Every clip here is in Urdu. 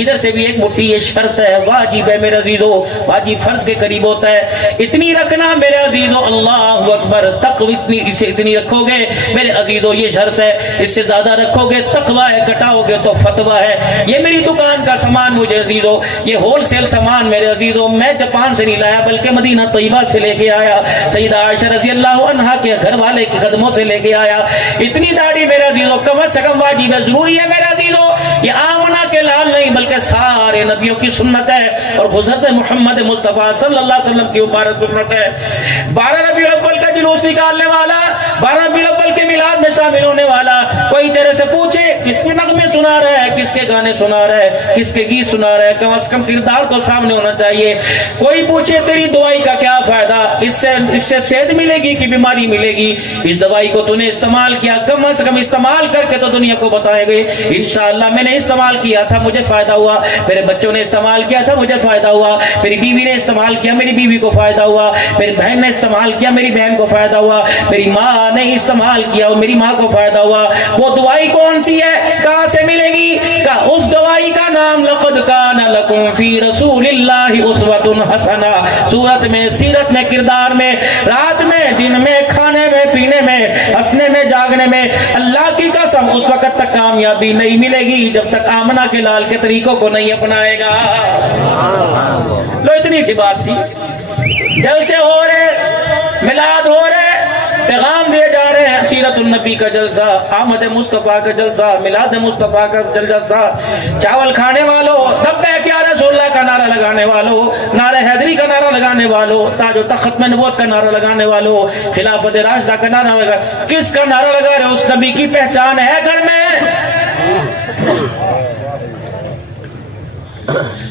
ادھر سے بھی ایک مٹھی، یہ شرط ہے، واجب ہے میرے عزیزو، واجب فرض کے قریب ہوتا ہے، اتنی رکھنا میرے عزیزو، اللہ اکبر، تقوی اتنی رکھو گے میرے عزیزو، یہ شرط ہے، اس سے زیادہ رکھو گے تقوی ہے، کٹاؤ گے تو فتوی ہے۔ یہ میری دکان کا سامان مجھے عزیزو، یہ ہول سیل سامان میرے عزیزو، میں جاپان سے نہیں لایا بلکہ مدینہ طیبہ سے لے کے آیا، سیدہ عائشہ رضی اللہ عنہا کے گھر والے کے قدموں سے لے کے آیا۔ اتنی داڑھی میرے عزیزو کم از کم واجب ہے، ضروری ہے میرے عزیزو، یہ آمنہ کے لال نہیں بلکہ سارے نبیوں کی سنت ہے اور حضرت محمد مصطفیٰ صلی اللہ علیہ وسلم کی مبارک سنت ہے۔ 12 ربیع الاول کا جلوس نکالنے والا، 12 ربیع الاول کے میلاد میں شامل ہونے والا، کوئی تیرے سے پوچھے کس کے نغمے سنا رہا ہے، کس کے گانے سنا رہا ہے، کس کے گیت سنا رہا ہے، کم از کم کردار تو سامنے ہونا چاہیے۔ کوئی پوچھے تیری دوائی کا کیا فائدہ، اس سے صحت ملے گی کہ بیماری ملے گی، اس دوائی کو تو نے استعمال کیا، کم از کم استعمال کر کے تو دنیا کو بتائے گے انشاءاللہ میں نے استعمال کیا تھا مجھے فائدہ ہوا، میرے بچوں نے استعمال کیا تھا مجھے فائدہ ہوا، میری بیوی نے استعمال کیا میری بیوی کو فائدہ ہوا، میری بہن نے استعمال کیا میری بہن کو فائدہ ہوا، میری ماں نے استعمال کیا میری ماں کو فائدہ ہوا۔ وہ دوائی کون سی ہے، کہاں سے ملے گی، کہ اس دوائی کا نام لقد کان لکم فی رسول اللہ اسوۃ حسنہ، صورت میں، سیرت میں، کردار میں، رات میں، دن میں، کھانے میں، پینے میں، ہنسنے میں، جاگنے میں، اللہ کی قسم اس وقت تک کامیابی نہیں ملے گی جب تک آمنہ کے لال کے طریقوں کو نہیں اپنائے گا۔ لو اتنی سی بات تھی، جلسے ہو رہے، میلاد ہو رہے، پیغام دیے جا رہے ہیں، سیرت النبی کا جلسہ، آمد مصطفیٰ کا جلسہ، میلاد مصطفیٰ کا جلسہ، چاول کھانے والوں، لبیک یا رسول اللہ کا نعرہ لگانے والوں، نعرہ حیدری کا نعرہ لگانے والوں، تاج و تخت ختم نبوت کا نعرہ لگانے والوں، خلافت راشدہ کا نعرہ لگا، کس کا نعرہ لگا رہے؟ اس نبی کی پہچان ہے گھر میں؟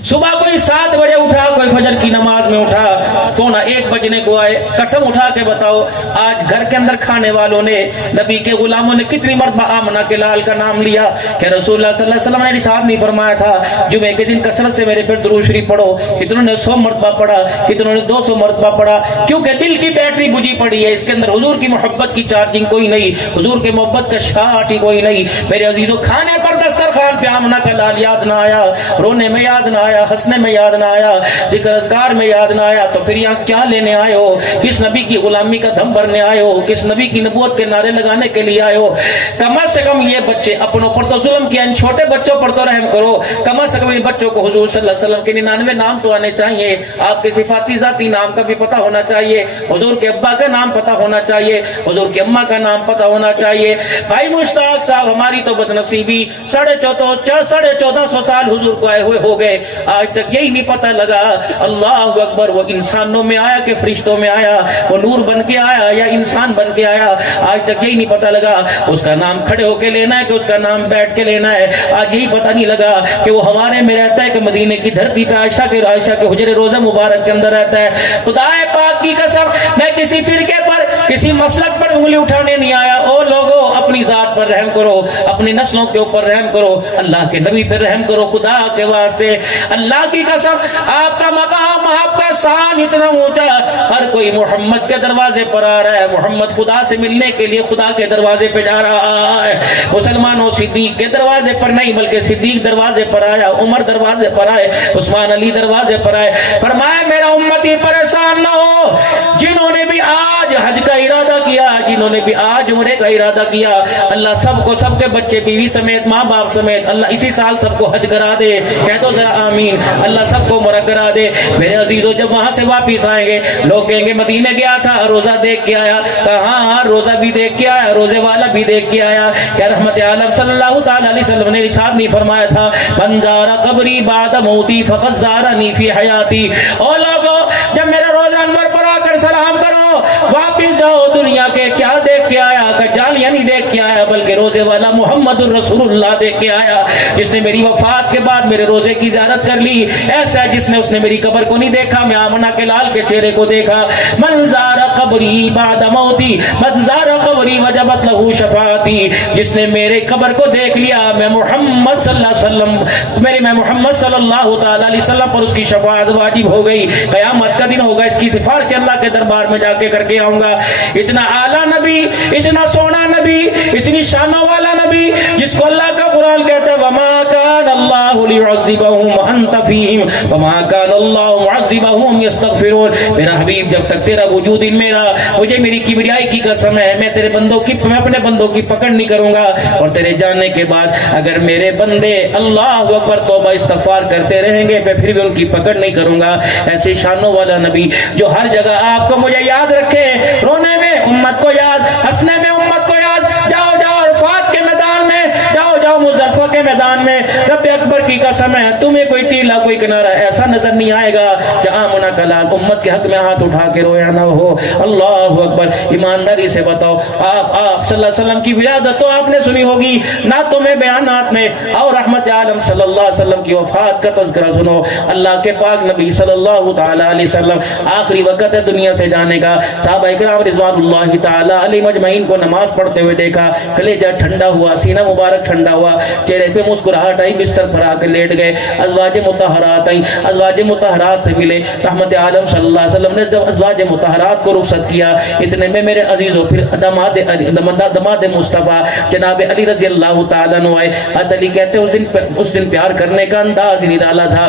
صبح کوئی 7 بجے اٹھا، کوئی فجر کی نماز میں اٹھا، تو نہ 1 بجنے کو آئے، قسم اٹھا کے بتاؤ آج گھر کے اندر کھانے والوں نے، نبی کے غلاموں نے کتنی مرتبہ آمنہ کے لال کا نام لیا؟ کہ رسول اللہ صلی اللہ علیہ وسلم نے ارشاد نہیں فرمایا تھا جمعے کے دن کثرت سے میرے پر درود شریف پڑھو؟ کتنوں نے 100 مرتبہ پڑھا، کتنوں نے 200 مرتبہ پڑھا، کیونکہ دل کی بیٹری بجھی پڑی ہے، اس کے اندر حضور کی محبت کی چارجنگ کوئی نہیں، حضور کے محبت کا شارٹ ہی کوئی نہیں۔ میرے عزیزو کھانے پر دسترخوان پہ آمنہ کا لال یاد نہ آیا، رونے میں یاد نہ آیا، ہنسنے میں یاد نہ آیا، ذکر اذکار میں یاد نہ آیا، تو پھر یہاں کیا لینے آئے ہو؟ کس نبی کی غلامی کا دم بھرنے آئے ہو؟ کس نبی کی نبوت کے نعرے لگانے کے لیے آئے ہو؟ کم از کم یہ بچے اپنوں پر تو ظلم کیا، ان چھوٹے بچوں پر تو رحم کرو، کم از کم ان بچوں کو حضور صلی اللہ علیہ وسلم کے 99 نام تو آنے چاہیے، آپ کے صفاتی ذاتی نام کا بھی پتہ ہونا چاہیے، حضور کے ابا کا نام پتہ ہونا چاہیے، حضور کے اماں کا نام پتہ ہونا چاہیے۔ بھائی مشتاق صاحب ہماری تو بدنصیبی، 1450 سال حضور کو آئے ہوئے ہو گئے، آج تک یہی نہیں پتہ لگا اللہ اکبر وہ انسانوں میں آیا کہ فرشتوں میں آیا، وہ نور بن کے آیا یا انسان بن کے آیا، آج تک یہی نہیں پتہ لگا اس کا نام کھڑے ہو کے لینا ہے کہ اس کا نام بیٹھ کے لینا ہے، آج یہی پتہ نہیں لگا کہ وہ ہمارے میں رہتا ہے کہ مدینے کی دھرتی پہ عائشہ کے حجر روضہ مبارک کے اندر رہتا ہے۔ خدا پاک کی قسم میں کسی فرقے پر کسی مسلک پر انگلی اٹھانے نہیں آیا، او لوگو اپنی ذات پر رحم کرو، اپنی نسلوں کے اوپر رحم کرو، اللہ کے نبی پر رحم کرو، خدا کے واسطے اللہ کی قسم آپ کا مقام آپ کا شان اتنا اونچا، ہر کوئی محمد کے دروازے پر آ رہا ہے، محمد خدا سے ملنے کے لیے خدا کے دروازے پہ جا رہا ہے۔ مسلمانوں صدیق کے دروازے پر نہیں بلکہ صدیق دروازے پر آیا، عمر دروازے پر آئے، عثمان علی دروازے پر آئے، فرمایا میرا امتی پریشان نہ ہو، جنہوں نے بھی آج حج کا ارادہ کیا، جنہوں نے بھی آج عمرے کا ارادہ کیا، اللہ سب کو، سب کے بچے بیوی سمیت ماں باپ سمیت اللہ اسی سال سب کو حج کرا دے، کہہ دو ذرا آمین، اللہ سب کو عمرہ کرا دے۔ میرے عزیزو جب وہاں سے واپس آئیں گے لوگ کہیں گے مدینے گیا تھا روزہ دیکھ کے آیا، کہا ہاں روزہ بھی دیکھ کے آیا، روزے والا بھی دیکھ کے آیا، کیا رحمت عالم صلی اللہ تعالی علیہ وسلم نے ارشاد نہیں فرمایا تھا من زار قبری بعد موتی فقد زارنی فی حیاتی؟ او لوگو جب میرا روزہ انور پر آ کر سلام کرو، واپس جاؤ دنیا کے کیا دیکھ کے آیا، کہ جالیاں نہیں دیکھ کے آیا بلکہ روزے والا محمد الرسول اللہ دیکھ کے آیا، جس نے میری وفات کے بعد میرے روزے کی زیارت کر لی، ایسا ہے جس نے اس نے میری قبر کو نہیں دیکھا، میں آمنہ کے لال کے چہرے کو دیکھا۔ من زار قبری بعد موتی من زار قبری وجبت لہو شفاعتی، جس نے میرے قبر کو دیکھ لیا میں محمد صلی اللہ علیہ وسلم میں محمد صلی اللہ تعالی علیہ وسلم پر اس کی شفاعت واجب ہو گئی، قیامت کا دن ہوگا اس کی سفارش اللہ کے دربار میں جا کے کر کے آؤں گا۔ اتنا اعلیٰ نبی، اتنا سونا نبی، اتنی شانوں والا نبی جس کو اللہ کا قرآن کہتا ہے وما کان اللہ لیعذبہم وانت فیہم وما کان اللہ معذبہم یستغفرون۔ میرا حبیب جب تک تیرا وجود ان میں رہا، مجھے میری کبریائی کی قسم ہے، میں تیرے بندوں کی، میں اپنے بندوں کی پکڑ نہیں کروں گا، اور تیرے جانے کے بعد اگر میرے بندے اللہ اکبر توبہ استغفار کرتے رہیں گے میں پھر بھی ان کی پکڑ نہیں کروں گا۔ ایسے شانوں والا نبی جو ہر جگہ آپ کو مجھے یاد رکھے، رونے میں امت کو یاد، ہنسنے میں امت کو یاد، جاؤ جاؤ عرفات کے میدان میں، جاؤ جاؤ مزدلفہ کے میدان میں، رب اکبر کی قسم ہے تمہیں کوئی ٹیلا کوئی کنارہ ایسا نظر نہیں آئے گا جہاں منا کلال امت کے حق میں ہاتھ اٹھا کے رویا نہ ہو۔ اللہ اکبر۔ ایمانداری سے بتاؤ، آپ صلی اللہ علیہ وسلم کی ولادت تو آپ نے سنی ہوگی، نعتوں میں، بیانات میں، اور رحمت عالم صلی اللہ علیہ وسلم کی وفات کا تذکرہ سنو۔ اللہ کے پاک نبی صلی اللہ تعالی علیہ وسلم آخری وقت ہے دنیا سے جانے کا، صحابہ اکرام رضوان اللہ تعالی علیہ مجمعین کو نماز پڑھتے ہوئے دیکھا، کلیجہ ٹھنڈا ہوا، سینہ مبارک ٹھنڈا ہوا، چہرے پہ مسکراہٹ آئی، بستر پر آ کے لیٹ گئے، ازواج مطہرات آئیں، ازواج مطہرات سے ملے، رحمت عالم صلی اللہ علیہ وسلم نے جب ازواج مطہرات کو رخصت کیا، اتنے میں میرے عزیزوں پھر دماد مصطفیٰ جناب علی رضی اللہ تعالیٰ عنہ آئے۔ حضرت علی کہتے ہیں اس دن پیار کرنے کا انداز ہی نرالا تھا،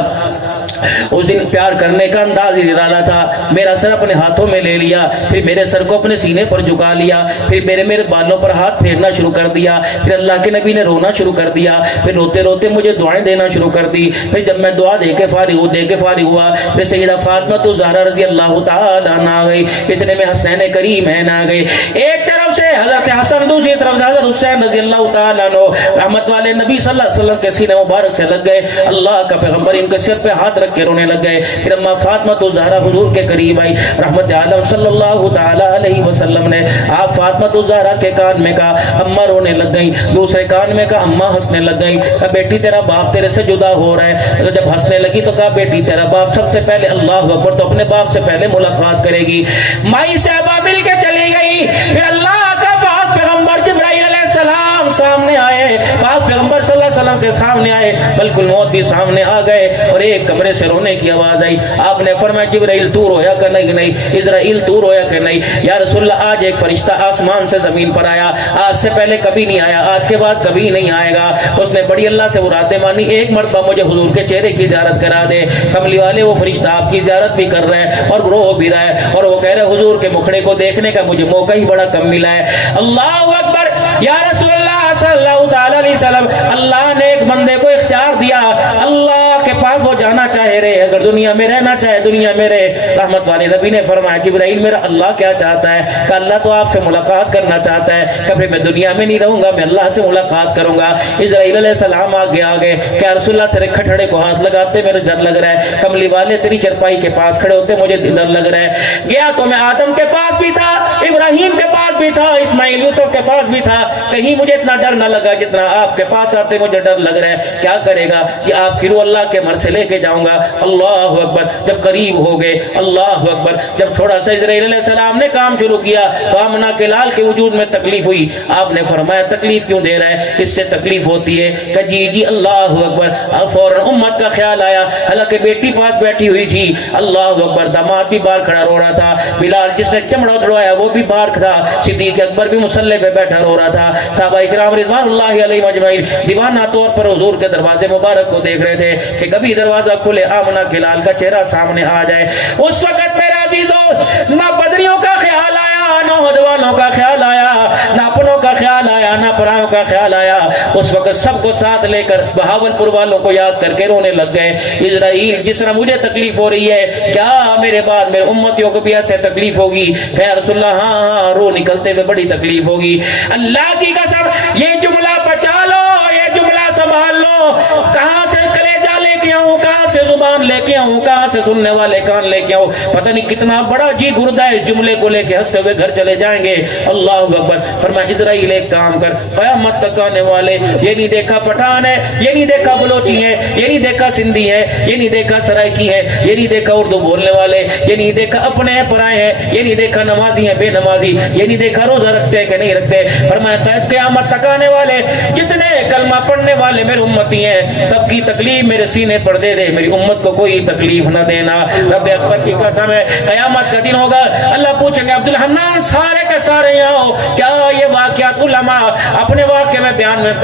اس دن پیار کرنے کا انداز ہی نرالا تھا، میرا سر اپنے ہاتھوں میں لے لیا، پھر میرے سر کو اپنے سینے پر جھکا لیا، پھر میرے بالوں پر ہاتھ پھیرنا شروع کر دیا، پھر اللہ کے نبی نے رونا شروع کر دیا، پھر روتے روتے مجھے دعائیں دینا شروع کر دی، پھر جب میں دعا دے کے فارغ ہوا پھر سیدہ فاطمہ الزہرا رضی اللہ تعالیٰ عنہ آ گئی، اتنے میں حسنین کریمین آ گئے، ایک طرف سے حضرت حسن، دوسری طرف سے حضرت حسین رضی اللہ تعالیٰ عنہ، رحمت والے نبی صلی اللہ علیہ وسلم کے سینے مبارک سے لگ گئے، اللہ کا پیغمبر ان کے سر پہ ہاتھ رکھ کے رونے لگ گئے، پھر اما فاطمہ الزہرا حضور کے قریب آئی، رحمت عالم صلی اللہ تعالی علیہ وسلم نے آپ فاطمہ الزہرا کے کان میں کہا اما رونے لگ گئی، دوسرے کان میں کہا اما ہنسنے لگ گئی، کہا بیٹی تیرا باپ تیرے سے جدا ہو رہا ہے، جب ہنسنے لگی تو کہا بیٹی تیرا باپ سب سے پہلے اللہ اکبر تو اپنے باپ سے پہلے ملاقات کرے گی، مائی صاحبہ مل کے چلی گئی، پھر اللہ کا پاک پیغمبر جبرائیل علیہ السلام سامنے آئے، پاک پیغمبر صلی اللہ علیہ وسلم کے سامنے آئے، ملک الموت بھی سامنے آ گئے، اور ایک کمرے سے رونے کی آواز آئی، آپ نے فرمایا جبرائیل تو رویا کہ نہیں، اسرائیل تو رویا کہ نہیں، یا رسول اللہ آج ایک فرشتہ آسمان سے زمین پر آیا، آج سے پہلے کبھی نہیں آیا، آج کے بعد کبھی نہیں آئے گا، اس نے بڑی اللہ سے مرادیں مانی، ایک مرتبہ مجھے حضور کے چہرے کی زیارت کرا دے، کملی والے وہ فرشتہ آپ کی زیارت بھی کر رہے ہیں اور رو بھی رہا ہے، اور وہ کہہ رہے حضور کے مکھڑے کو دیکھنے کا مجھے موقع ہی بڑا کم ملا ہے، اللہ اکبر، یا رسول اللہ صلی اللہ تعالی علیہ وسلم، اللہ نے ایک بندے کو اختیار دیا، اللہ کے پاس وہ جانا چاہے رہے، اگر دنیا میں رہنا چاہے دنیا میں رہے، رحمت والے نبی نے فرمایا جبرائیل میرا اللہ کیا چاہتا ہے، کہ اللہ تو آپ سے ملاقات کرنا چاہتا ہے، کبھی میں دنیا میں نہیں رہوں گا، میں اللہ سے ملاقات کروں گا، اسرائیل علیہ السلام آگے کہ رسول اللہ تیرے کھٹڑے کو ہاتھ لگاتے میرے ڈر لگ رہا ہے، کملی والے تیری چرپائی کے پاس کھڑے ہوتے مجھے ڈر لگ رہا ہے، گیا تو میں آدم کے پاس بھی تھا، ابراہیم کے پاس بھی تھا، اسماعیل یوسف کے پاس بھی تھا، کہیں مجھے اتنا ڈر نہ لگا جتنا آپ کے پاس آتے مجھے ڈر لگ رہا ہے، کیا کرے گا کہ آپ کی روح اللہ کے مر سے لے کے جاؤں گا، اللہ اکبر، جب قریب ہو گئے، اللہ اکبر، جب تھوڑا سا اسرائیل علیہ السلام نے کام شروع کیا تو آمنہ کے لال کے وجود میں تکلیف ہوئی، آپ نے فرمایا تکلیف کیوں دے رہا ہے، اس سے تکلیف ہوتی ہے کہ جی اللہ اکبر، فوراً امت کا خیال آیا، حالانکہ بیٹی پاس بیٹھی ہوئی تھی، اللہ اکبر، داماد بھی باہر کھڑا رو رہا تھا، بلال جس نے چمڑا اڑوایا وہ بھی باہر تھا، صدیق اکبر بھی مصلی پہ بیٹھا رو رہا تھا، صحابہ اکرام رضوان اللہ علیہ مجمعین دیوانہ طور پر حضور کے دروازے مبارک کو دیکھ رہے تھے کہ کبھی دروازہ کھلے آمنہ کے لال کا چہرہ سامنے آ جائے، اس وقت میرے عزیزوں نہ بدریوں کا خیال آیا، نہ نوجوانوں کا خیال آیا، نہ اپنوں کا خیال آیا، نہ پرایوں کا خیال آیا، اس وقت سب کو ساتھ لے کر بہاول پور والوں کو یاد کر کے رونے لگ گئے، اسرائیل جس طرح مجھے تکلیف ہو رہی ہے کیا میرے بعد میرے امتیوں کو بھی ایسے تکلیف ہوگی، کہ یا رسول اللہ ہاں رو نکلتے ہوئے بڑی تکلیف ہوگی، اللہ کی قسم یہ جملہ بچا لو، یہ جملہ سنبھال لو، کہاں سے کلیجہ لے کے آؤں، کہاں سے زبان لے کے آؤں، کہاں سے سننے والے کان لے کے آؤں، پتہ نہیں کتنا بڑا جی گردہ ہے، اس جملے کو لے کے ہنستے ہوئے گھر چلے جائیں گے، اللہ اکبر، فرمایا اسرائیل ایک کام کر، قیامت تک آنے والے یہ نہیں دیکھا پٹھان ہے، یہ نہیں دیکھا بلوچی ہے، یہ نہیں دیکھا سندھی ہے، یہ نہیں دیکھا سرائکی ہے، یہ نہیں دیکھا اردو بولنے والے، یہ نہیں دیکھا اپنے ہیں پرائے ہیں، یہ نہیں دیکھا نمازی ہیں بے نمازی، یہ نہیں دیکھا روزہ رکھتے ہیں کہ نہیں رکھتے، فرمایا قیامت تک آنے والے جتنے کلمہ پڑھنے والے میرے امتی ہیں سب کی تکلیف میرے سینے پر دے دے، میری امت کو کوئی تکلیف نہ نہ دینا. رب اکبر کی قسم ہے قیامت کا دن ہوگا, اللہ پوچھیں گے عبد الحنان سارے کے سارے یہاں ہو, کیا یہ واقعات علماء اپنے واقعے میں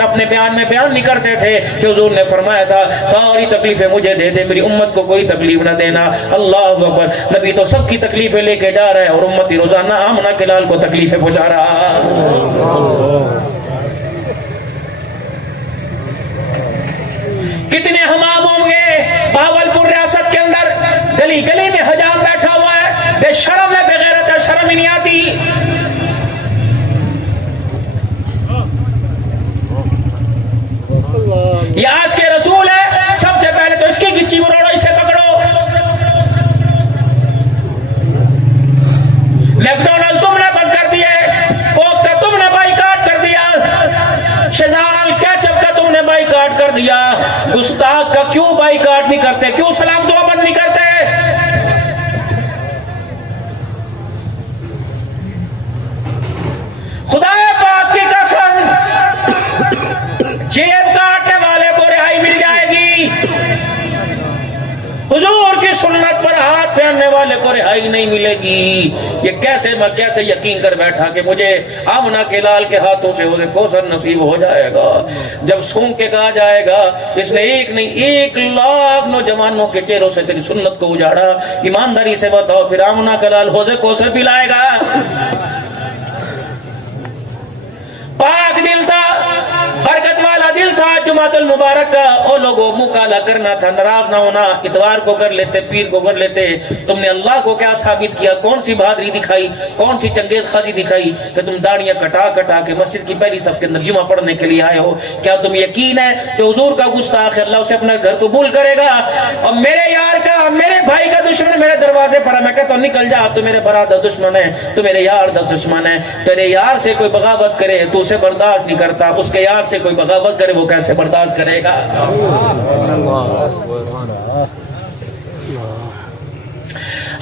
اپنے بیان میں بیان نہیں کرتے تھے کہ حضور نے فرمایا تھا ساری تکلیفیں مجھے دے دے, میری امت کو کوئی تکلیف نہ دینا. اللہ اکبر, نبی تو سب کی تکلیفیں لے کے جا رہا ہے اور امتی روزانہ آمنہ کے لال کو تکلیفیں پہنچا رہا. کتنے حمام ہوں گے بہاولپور ریاست کے اندر, گلی گلی میں حجام بیٹھا ہوا ہے, بے شرم ہے, بے غیرت ہے, شرم ہی نہیں آتی. یہ آج کے رسول ہے, سب سے پہلے تو اس کی گچی مروڑو, اسے پکڑو. میکڈونلڈ تم نے بند کر دیا, کوک کا تم نے بائیکاٹ کر دیا, شیزوان کیچپ کا تم نے بائیکاٹ کر دیا, گستاخ کا کیوں بائیکاٹ نہیں کرتے, کیوں سلام دعا بند نہیں کرتے؟ خدا پاک کی قسم جیب کاٹنے والے کو رہائی مل جائے گی, حضور کی سنت پر ہاتھ پھیرنے والے کو رہائی نہیں ملے گی. یہ کیسے یقین کر بیٹھا کہ مجھے آمنہ کے لال کے ہاتھوں سے اسے کوثر نصیب ہو جائے گا. جب سونگ کے کہا جائے گا اس نے ایک نہیں 1,00,000 نوجوانوں کے چہروں سے تیری سنت کو اجاڑا, ایمانداری سے بتاؤ پھر آمنہ کا لال حوض کوثر پلائے گا؟ پاک دل تھا, برکت والا دل تھا, جمعۃ المبارک کا او لوگوں مکالا کرنا تھا, ناراض نہ ہونا, اتوار کو کر لیتے, پیر کو کر لیتے. تم نے اللہ کو کیا ثابت کیا, کون سی بہادری دکھائی, کون سی چنگیز خادی دکھائی کہ تم داڑیاں کٹا کے مسجد کی پہلی صف کے اندر جمعہ پڑھنے کے لیے آئے ہو؟ کیا تم یقین ہے کہ حضور کا گستاخ اللہ اسے اپنا گھر قبول کرے گا؟ اور میرے یار کا, میرے بھائی کا دشمن میرے دروازے پر ہے, میں کہتا ہوں نکل جا, تو میرے برادر دشمن ہے, تو میرے یار دشمن ہے. تیرے یار سے کوئی بغاوت کرے تو اسے برداشت نہیں کرتا, اس کے یار سے کوئی بغاوت کرے وہ کیسے برداشت کرے گا؟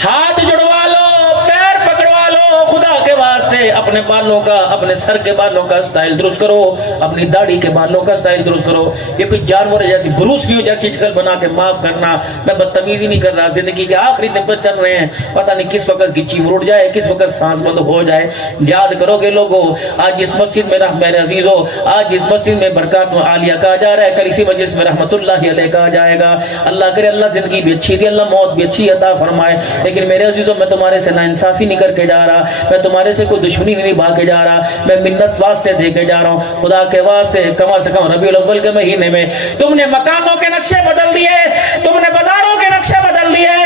ہاتھ جڑوا لو, پیر پکڑوا لو, خدا کے واسطے اپنے بالوں کا, اپنے سر کے بالوں کا سٹائل درست کرو, اپنی داڑھی کے بالوں کا سٹائل درست کرو. یہ کوئی جانور جیسی بروس لیو جیسی شکل بنا کے معاف کرنا, میں بدتمیزی نہیں کر رہا, زندگی کے آخری دن پر چل رہے ہیں, پتہ نہیں کس وقت گچی مروڑ جائے, کس وقت سانس بند ہو جائے. یاد کرو گے لوگوں, آج اس مسجد میں میرے عزیزو, آج اس مسجد میں برکات عالیہ کہا جا رہا ہے, کل اسی مجلس میں رحمت اللہ علیہ کہا جائے گا. اللہ کرے اللہ زندگی بھی اچھی دی, اللہ موت بھی اچھی عطا فرمائے. لیکن میرے عزیزوں میں تمہارے سے ناانصافی نہیں کر کے جا رہا, میں تمہارے سے کوئی دشمنی نہیں نبھا کے جا رہا, میں منت واسطے دے کے جا رہا ہوں. خدا کے واسطے کم از کم ربیع الاول کے مہینے میں تم نے مکانوں کے نقشے بدل دیے, تم نے بازاروں کے نقشے بدل دیے,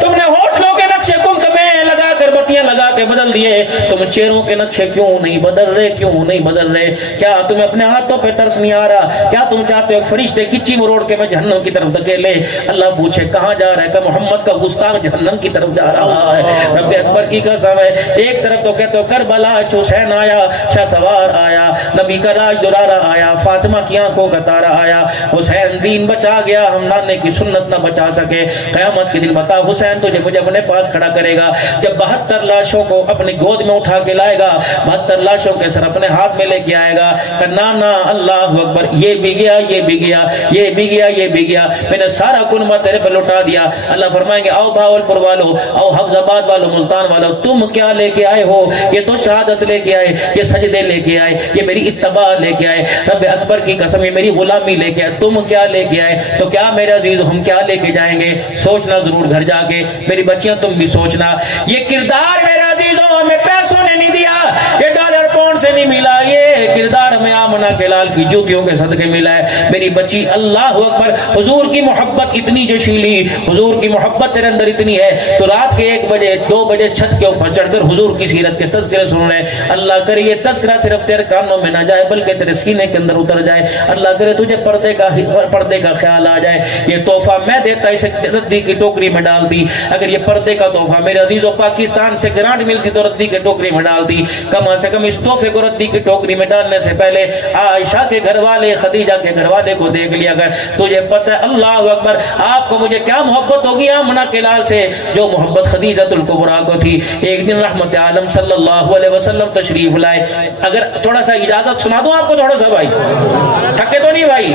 تم نے ہوٹلوں کے نقشے کنکمیں لگا کر بتیاں لگا کے بدل دیے. تم چہروں کے نقشے کیوں نہیں بدل رہے, کیوں نہیں بدل رہے؟ کیا تمہیں اپنے ہاتھوں پہ ترس نہیں آ رہا؟ کیا تم چاہتے ہو فرشتے گچی مروڑ کے میں جہنم کی طرف دھکیلے؟ اللہ پوچھے کہاں جا رہا ہے, کہ محمد کا گستاخ جہنم کی طرف جا رہا ہے. رب اکبر کی قسم ہے, ایک طرف تو کہتے ہو کربلا حسین آیا, شاہ سوار آیا, نبی کا راج دلارا آیا, فاطمہ کی آنکھوں کا تارا آیا, حسین دین بچا گیا, ہم نانے کی سنت نہ بچا سکے. قیامت کے دن بتا حسین تجھے مجھے اپنے پاس کھڑا کرے گا, جب 72 لاشوں کو اپنی گود میں اٹھا کے لائے گا, 72 لاشوں کے سر اپنے ہاتھ میں لے کے آئے گا, کہ نانا اللہ اکبر, یہ بھی گیا, یہ بھی گیا, یہ بھی گیا, یہ بھی گیا, میں نے سارا کنبہ تیرے پہ لوٹا دیا. اللہ فرمائیں گے آؤ بہاولپور والو, آؤ حفظ آباد والو, ملتان والو, تم کیا لے کے آئے ہو؟ یہ تو شہادت لے کے آئے, یہ سجدے لے کے آئے, یہ میری اتباع لے کے آئے. رب اکبر کی قسم یہ میری غلامی لے کے آئے, تم کیا لے کے آئے؟ تو کیا میرے عزیز ہم کیا لے کے جائیں گے؟ سوچنا ضرور گھر جا کے, میری بچیاں تم بھی سوچنا. یہ کردار میرے عزیزوں ہمیں پیسوں نے نہیں دیا, یہ ڈالر پاؤنڈ سے نہیں ملا, یہ کردار ہمیں آمنہ کے لال کی جوتیوں کے صدقے ملا ہے. میری بچی اللہ اکبر, حضور کی محبت اتنی جشیلی, حضور کی محبت تیرے اندر اتنی ہے, تو رات کے 1 بجے 2 بجے چھت کے اوپر چڑھ کر حضور کی سیرت کے تذکرے سن رہے. اللہ کرے یہ تذکرہ صرف تیرے کانوں میں نہ جائے بلکہ تیرے سینے کے اندر اتر جائے. اللہ کرے تجھے پردے کا خیال آ جائے. یہ تحفہ میں دیتا اسے ردی کی ٹوکری میں ڈال دی. اگر یہ پردے کا تحفہ میرے عزیزوں پاکستان سے گرانٹ ملتی تو ردی کے ٹوکری میں ڈال دی. کم از کم اس تحفے کو ردی کی ٹوکری میں ڈالنے سے پہلے عائشہ کے گھر والے, خدیجہ کے گھر والے کو دیکھ لیا کر. تجھے پتہ ہے اللہ اکبر آپ کو مجھے کیا محبت ہوگی آمنہ کے لال سے, جو محبت خدیجۃ الکبریٰ کو تھی. ایک دن رحمت عالم صلی اللہ علیہ وسلم تشریف لائے. اگر تھوڑا سا اجازت سنا دوں آپ کو, تھوڑا سا بھائی, تھکے تو نہیں بھائی؟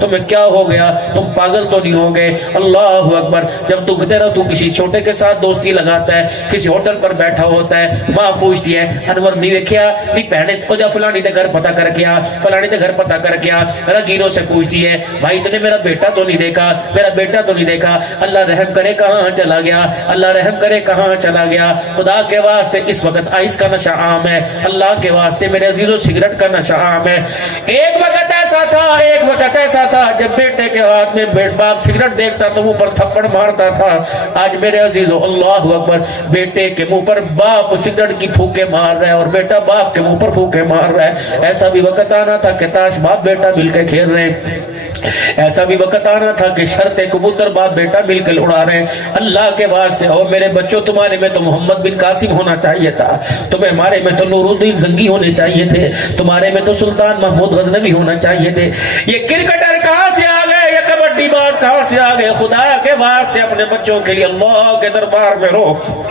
تمہیں کیا ہو گیا؟ تم پاگل تو نہیں ہو گئے؟ اللہ اکبر. جب تو کسی چھوٹے کے ساتھ دوستی لگاتا ہے, کسی ہوٹل پر بیٹھا ہوتا ہے, ماں پوچھتی ہے انور نہیں ویکھیا نہیں پہنے تو جا فلانی دے گھر پتہ کر کے آ, فلانی دے گھر پتہ کر کے آ. راگیروں سے پوچھتی ہے بھائی تو نے میرا بیٹا تو نہیں دیکھا, میرا بیٹا تو نہیں دیکھا. اللہ رحم کرے کہاں چلا گیا, اللہ رحم کرے کہاں چلا گیا. خدا کے واسطے اس وقت آئس کا نشہ عام ہے, اللہ کے واسطے میرے عزیزو سگریٹ کا نشہ عام ہے. ایک وقت ایسا تھا جب بیٹے کے ہاتھ میں باپ سگریٹ دیکھتا تو منہ پر تھپڑ مارتا تھا. آج میرے عزیزو اللہ اکبر, بیٹے کے منہ پر باپ سگریٹ کی پھوکے مار رہا ہے اور بیٹا باپ کے منہ پر پھوکے مار رہا ہے. ایسا بھی وقت آنا تھا کہ تاش باپ بیٹا مل کے کھیل رہے ہیں, ایسا بھی وقت آنا تھا کہ شرط کبوتر باپ بیٹا مل کے اڑا رہے ہیں. اللہ کے واسطے او میرے بچوں, تمہارے میں تو محمد بن قاسم ہونا چاہیے تھا, تمہیں ہمارے میں تو نور الدین زنگی ہونے چاہیے تھے, تمہارے میں تو سلطان محمود غزنوی ہونا چاہیے تھے. یہ کرکٹر کہاں سے آ گئے, یہ کبڈی باز کہاں سے آ گئے؟ خدا کے واسطے اپنے بچوں کے لیے اللہ کے دربار میں رو,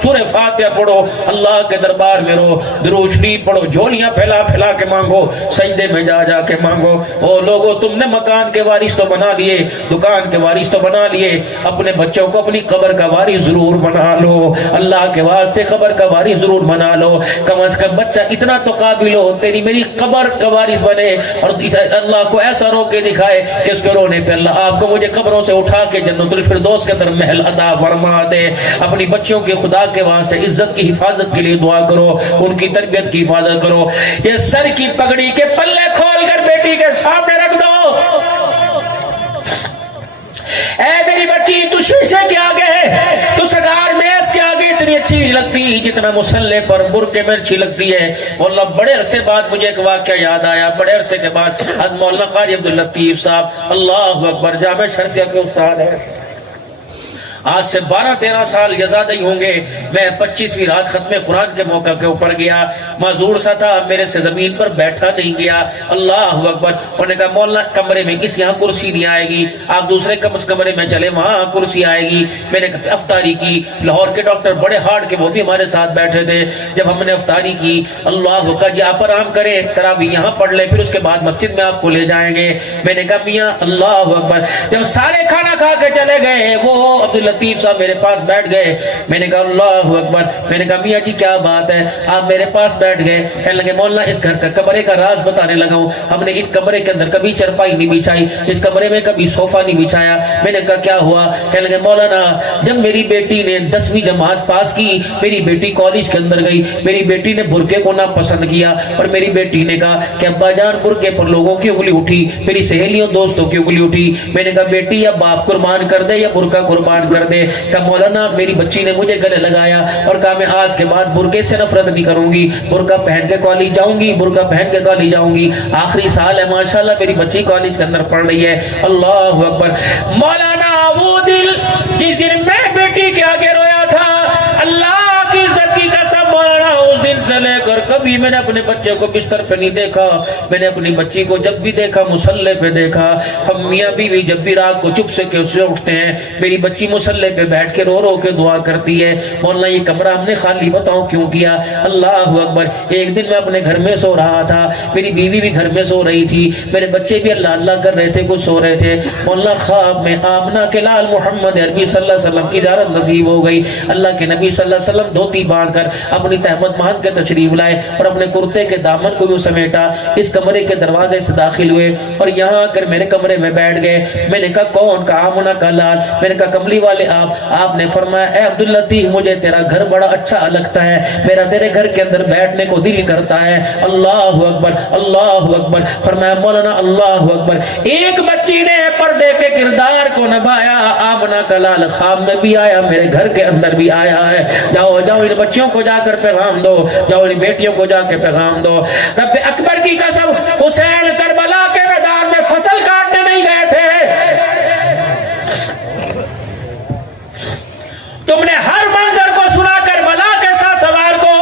سورہ فاتحہ پڑھو, اللہ کے دربار میں رو, درود شریف پڑھو, جھولیاں پھیلا پھیلا کے مانگو, سجدے میں جا جا کے مانگو. او لوگو, تم نے مکان کے وارث تو بنا لیے, دکان کے وارث تو بنا لیے, اپنے بچوں کو اپنی قبر کا وارث ضرور بنا لو. اللہ کے واسطے قبر کا وارث ضرور بنا لو. کم از کم بچہ اتنا تو قابل ہو تیری میری قبر کا وارث بنے, اور اللہ کو ایسا رو کے دکھائے کہ اس کے رونے پہ اللہ آپ کو مجھے قبروں سے اٹھا کے جنت الفردوس کے اندر محل عطا فرما دے. اپنی بچیوں کی خدا کے واسطے عزت کی حفاظت کے لیے دعا کرو, ان کی تربیت کی حفاظت کرو. یہ سر کی پگڑی کے پلے کھول کر بیٹی کے سامنے رکھ دو. اے میری بچی, تو شیشے کے آگے, تو سگار میز کے آگے اتنی اچھی نہیں لگتی جتنا مسلح پر برقعے میں اچھی لگتی ہے. واللہ بڑے عرصے بعد مجھے ایک واقعہ یاد آیا, بڑے عرصے کے بعد. مولانا قاری عبداللطیف صاحب, اللہ اکبر, جامعہ شرفیہ کے استاد ہے. آج سے 12-13 سال یا زیادہ ہی ہوں گے. میں 25ویں رات ختم قرآن کے موقع کے اوپر گیا, معذور سا تھا, میرے سے زمین پر بیٹھا نہیں گیا. اللہ اکبر. انہوں نے کہا مولانا کمرے میں کس یہاں کرسی نہیں آئے گی, آپ دوسرے کمرے میں چلے, وہاں کرسی آئے گی. میں نے افطاری کی, لاہور کے ڈاکٹر بڑے ہارڈ کے وہ بھی ہمارے ساتھ بیٹھے تھے. جب ہم نے افطاری کی, اللہ کا جی آپ آرام کریں, تراویح یہاں پڑھ لیں, پھر اس کے بعد مسجد میں آپ کو لے جائیں گے. میں نے کہا میاں اللہ اکبر. جب سارے کھانا کھا کے چلے گئے, وہ لطیف صاحب میرے پاس بیٹھ گئے. میں نے کہا اللہ اکبر. میں نے کہا میاں جی کیا بات ہے, آپ میرے پاس بیٹھ گئے. کہنے لگے مولانا اس گھر کا کمرے کا راز بتانے لگا ہوں, ہم نے ان کمرے کے اندر کبھی چرپائی نہیں بچھائی, اس کمرے میں کبھی صوفہ نہیں بچھایا. میں نے کہا کیا ہوا؟ کہنے لگے مولانا جب میری بیٹی نے 10ویں جماعت پاس کی, میری بیٹی کالج کے اندر گئی, میری بیٹی نے برقعے کو نہ پسند کیا, اور میری بیٹی نے کہا کہ ابا جان برقعے پر لوگوں کی انگلی اٹھی, میری سہیلیوں دوستوں کی انگلی اٹھی. میں نے کہا بیٹی یا باپ قربان کر دے یا برقعہ قربان کر دے. کہ مولانا میری بچی نے مجھے گلے لگایا اور کہا میں آج کے بعد برقعے سے نفرت نہیں کروں گی, برقعہ پہن کے کالج جاؤں گی, برقعہ پہن کے کالج جاؤں گی. آخری سال ہے ماشاءاللہ میری بچی کالج کے اندر پڑھ رہی ہے. اللہ اکبر. مولانا وہ دل جس دن میں بیٹی کے آگے رویا تھا, اللہ کی عزت کی قسم مولانا اس دن سے لے کر کبھی میں نے اپنے بچے کو بستر پہ نہیں دیکھا. میں نے اپنی بچی کو جب بھی دیکھا مصلے پہ دیکھا. ہم میاں بیوی جب بھی رات کو چپ سے کیسے اٹھتے ہیں, میری بچی مصلے پہ بیٹھ کے رو رو کے دعا کرتی ہے. مولانا یہ کمرہ ہم نے خالی بتاؤ کیوں کیا؟ اللہ اکبر. ایک دن میں اپنے گھر میں سو رہا تھا, میری بیوی بھی گھر میں سو رہی تھی, میرے بچے بھی اللہ اللہ کر رہے تھے, کچھ سو رہے تھے. مولانا خواب میں آمنہ کے لال محمد عربی صلی اللہ علیہ وسلم کی زیارت نصیب ہو گئی. اللہ کے نبی صلی اللہ علیہ وسلم دھوتی باندھ کر اپنی تہمت باندھ کے تشریف لائے اور اپنے کرتے کے دامن کو بھی سمیٹا, اس کمرے کے دروازے سے داخل ہوئے اور یہاں آ کر میرے کمرے میں بیٹھ گئے. میں نے کہا کون؟ کہا آمنہ کا لال. میں نے کہا کملی والے آپ نے فرمایا اے عبداللطیف مجھے تیرا گھر بڑا اچھا لگتا ہے, میرا تیرے گھر کے اندر بیٹھنے کو دل کرتا ہے. اللہ اکبر اللہ اکبر. فرمایا مولانا اللہ اکبر. ایک بچی نے پردے کے کردار کو نبھایا. آمنہ کا لال خواب میں بھی آیا, میرے گھر کے اندر بھی آیا ہے. جاؤ جاؤ ان بچیوں کو جا کر پیغام دو, جاؤ ان بیٹیوں کو جا کے پیغام دو. رب اکبر کی قسم حسین کربلا کے میدان میں فصل کاٹنے نہیں گئے تھے. تم نے ہر منظر کو سنا کربلا کے ساتھ سوار کو.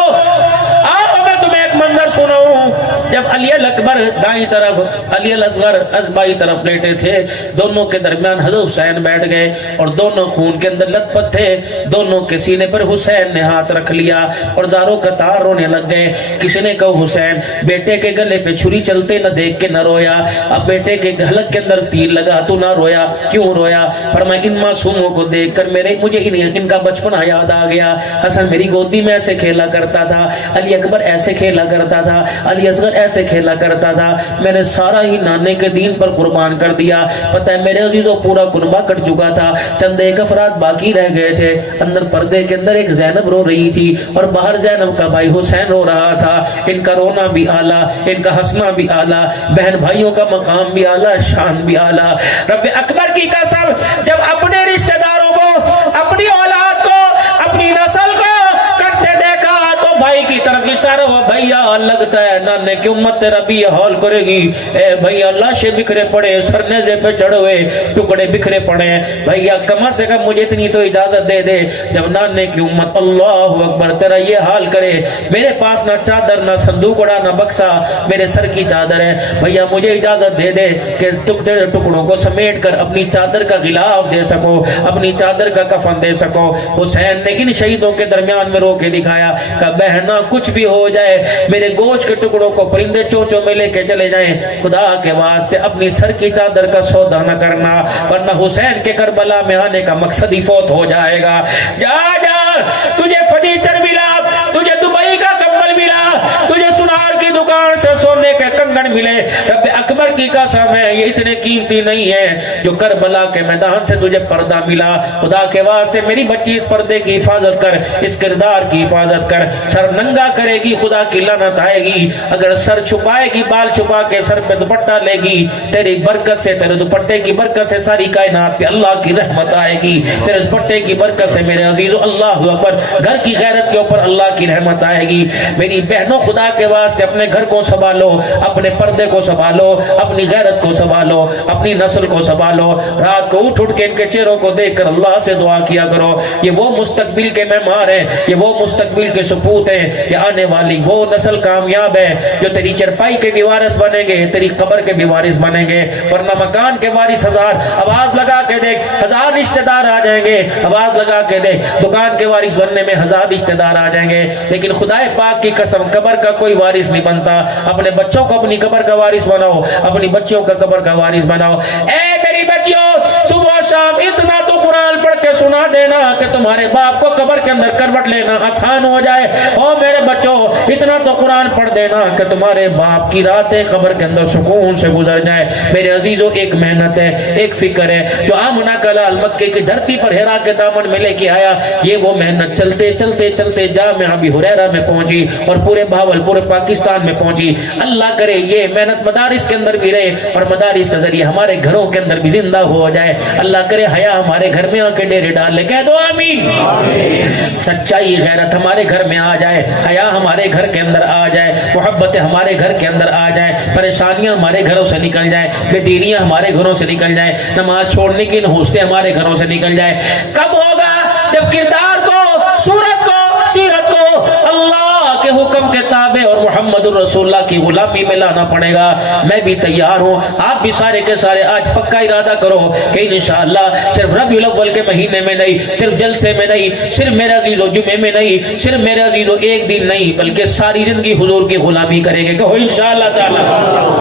آؤ میں تمہیں ایک منظر سناؤں. جب علی اکبر دائیں طرف علی الاصغر بائیں طرف لیٹے تھے، دونوں کے درمیان حضرت حسین بیٹھ گئے اور دونوں خون کے اندر لت پت تھے، دونوں کے سینے پر حسین نے ہاتھ رکھ لیا اور زاروں کا تار رونے لگ گئے۔ کسی نے کہا حسین بیٹے کے گلے پہ چھری چلتے نہ دیکھ کے نہ رویا، اب بیٹے کے حلق کے اندر تیر لگا تو نہ رویا، کیوں رویا؟ فرمایا ان معصوموں کو دیکھ کر مجھے ان کا بچپنا یاد آ گیا۔ حسن میری گودی میں ایسے کھیلا کرتا تھا، علی اکبر ایسے کھیلا کرتا تھا، علی اصغر ایسے کھیلا کرتا تھا، میں نے سارا ہی نانے کے دین پر قربان کر دیا۔ پتہ ہے میرے عزیزوں پورا کنبہ کٹ چکا تھا، چند ایک افراد باقی رہ گئے تھے۔ اندر پردے کے اندر ایک زینب رو رہی تھی اور باہر زینب کا بھائی حسین رو رہا تھا۔ ان کا رونا بھی اعلیٰ، ان کا ہنسنا بھی اعلیٰ، بہن بھائیوں کا مقام بھی اعلیٰ، شان بھی اعلیٰ۔ رب اکبر کی قسم جب اپنے رشتہ داروں کو، اپنی اولاد کو، اپنی نسل کو کرتے دیکھا تو بھائی کی طرف اشارہ ہوا، بھیا لگتا ہے نانے کی امت تیرا بھی یہ حال کرے گی۔ اے بھیا لاشیں بکھرے پڑے، سرنیزے پہ چڑھ ہوئے ٹکڑے بکھرے پڑے، بھیا کم سے کم مجھے اتنی تو اجازت دے دے جب نانے کی امت اللہ اکبر تیرا یہ حال کرے، میرے پاس نہ چادر نہ صندوق اڑا نہ بکسا، میرے سر کی چادر ہے، بھیا مجھے اجازت دے دے کہ ٹکڑوں کو سمیٹ کر اپنی چادر کا غلاف دے سکو، اپنی چادر کا کفن دے سکو۔ حسین نے ان شہیدوں کے درمیان میں رو کے دکھایا کہ بہنا کچھ بھی ہو جائے میرے گوشت کے ٹکڑوں کو پرندے چونچوں میں لے کے چلے جائیں، خدا کے واسطے اپنی سر کی چادر کا سودا نہ کرنا، ورنہ حسین کے کربلا میں آنے کا مقصد ہی فوت ہو جائے گا۔ جا جا تجھے فرنیچر ملا، تجھے دبئی کا کمبل ملا، تجھے سنار کی دکان سے سونے کے کنگن ملے، رب اکبر کی قسم ہے یہ اتنے قیمتی نہیں ہے جو کربلا کے میدان سے تجھے پردہ ملا۔ خدا کے واسطے میری بچی اس پردے کی حفاظت کر، اس کردار کی حفاظت کر۔ سر ننگا کرے گی خدا کی لعنت آئے گی، اگر سر چھپائے گی بال چھپا کے سر پہ دوپٹہ لے گی، تیری برکت سے، تیرے دوپٹے کی برکت سے ساری کائنات پہ اللہ کی رحمت آئے گی، تیرے دوپٹے کی برکت سے میرے عزیزو اللہ اکبر گھر کی غیرت کے اوپر اللہ کی رحمت آئے گی۔ میری بہنوں خدا کے واسطے اپنے گھر کو سنبھالو، اپنے پردے کو سنبھالو، اپنی غیرت کو سنبھالو، اپنی نسل کو سنبھالو۔ رات کو اٹھ کے ان کے چہروں کو دیکھ کر اللہ سے دعا کیا کرو، یہ وہ مستقبل کے معمار ہیں، یہ وہ مستقبل کے سپوت ہیں، یہ آنے والی وہ نسل کامیاب ہے جو تیری چرپائی کے بھی وارث بنیں گے، تیری قبر کے بھی وارث بنیں گے، ورنہ مکان کے وارث ہزار، آواز لگا کے دیکھ ہزار رشتہ دار آ جائیں گے، آواز لگا کے دیکھ دکان کے وارث بننے میں ہزار رشتہ دار آ جائیں گے، لیکن خدا پاک کی قسم قبر کا کوئی وارث نہیں بنتا۔ اپنے بچوں کو اپنی قبر کا وارث بناؤ، اپنی بچیوں کا قبر کا وارث بناؤ۔ اے میری بچیوں صبح شام اتنا تو قرآن پڑھ کے سنا دینا کہ تمہارے باپ کو قبر کے اندر کروٹ لینا آسان ہو جائے۔ او میرے بچوں اتنا تو قرآن پڑھ دینا کہ تمہارے باپ کی راتیں قبر کے اندر سکون سے گزر جائے۔ میرے عزیزوں ایک محنت ہے، ایک فکر ہے جو آمنہ کا لال مکے کی دھرتی پر ہرا کے دامن میں لے کے آیا، یہ وہ محنت چلتے چلتے چلتے جامعہ ابی ہریرہ میں پہنچی اور پورے بھاول پورے پاکستان میں پہنچی۔ اللہ کرے یہ محنت مدارس کے اندر بھی رہے اور مدارس کے ذریعے ہمارے گھروں کے اندر بھی زندہ ہو جائے۔ اللہ کرے حیا ہمارے گھر میں آ کے ڈیرے ڈال لے، کہہ دو آمین۔ سچائی غیرت ہمارے گھر میں آ جائے، حیا ہمارے گھر کے اندر آ جائے، محبت ہمارے گھر کے اندر آ جائے، پریشانیاں ہمارے گھروں سے نکل جائیں، بے دینیاں ہمارے گھروں سے نکل جائیں، نماز چھوڑنے کی نحوستیں ہمارے گھروں سے نکل جائیں۔ کب ہوگا؟ جب کردار کو، صورت کو، سیرت کو اللہ کے حکم کے تابع اور محمد الرسول اللہ کی غلامی میں لانا پڑے گا۔ میں بھی تیار ہوں، آپ بھی سارے کے سارے آج پکا ارادہ کرو کہ انشاءاللہ صرف ربیع الاول کے مہینے میں نہیں، صرف جلسے میں نہیں، صرف میرے عزیزو جمعے میں نہیں، صرف میرے عزیزو ایک دن نہیں، بلکہ ساری زندگی حضور کی غلامی کریں گے۔ کہو انشاءاللہ تعالی۔